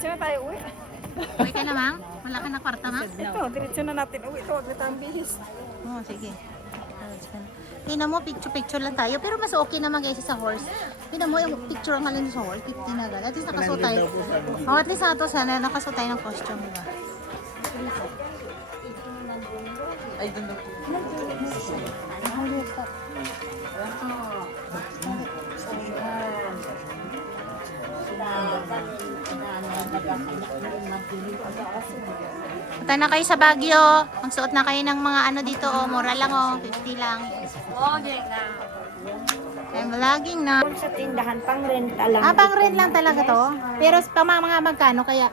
Diretso na tayo uwi. Okay ka na, ma'am? Wala ka na kwarta, ma'am? Ito, diretso na natin uwi. Ito, wag na tayong bihis. Oo, sige. Tingnan mo, picture-picture lang tayo. Pero mas okay naman guys sa horse. Tingnan mo, yung picture ang halin sa horse, 50 na agad. At least nakasuot tayo. Oh, at least nato sana nakasuot tayo ng costume, diba? Ay, doon daw po. Punta na kayo sa Baguio. Magsuot na kayo ng mga ano dito, oh. Mura lang, oh. 50 lang. I'm vlogging na. Sa tindahan, pang rent lang. Ah, pang rent lang talaga to. Pero pa mga magkano kaya?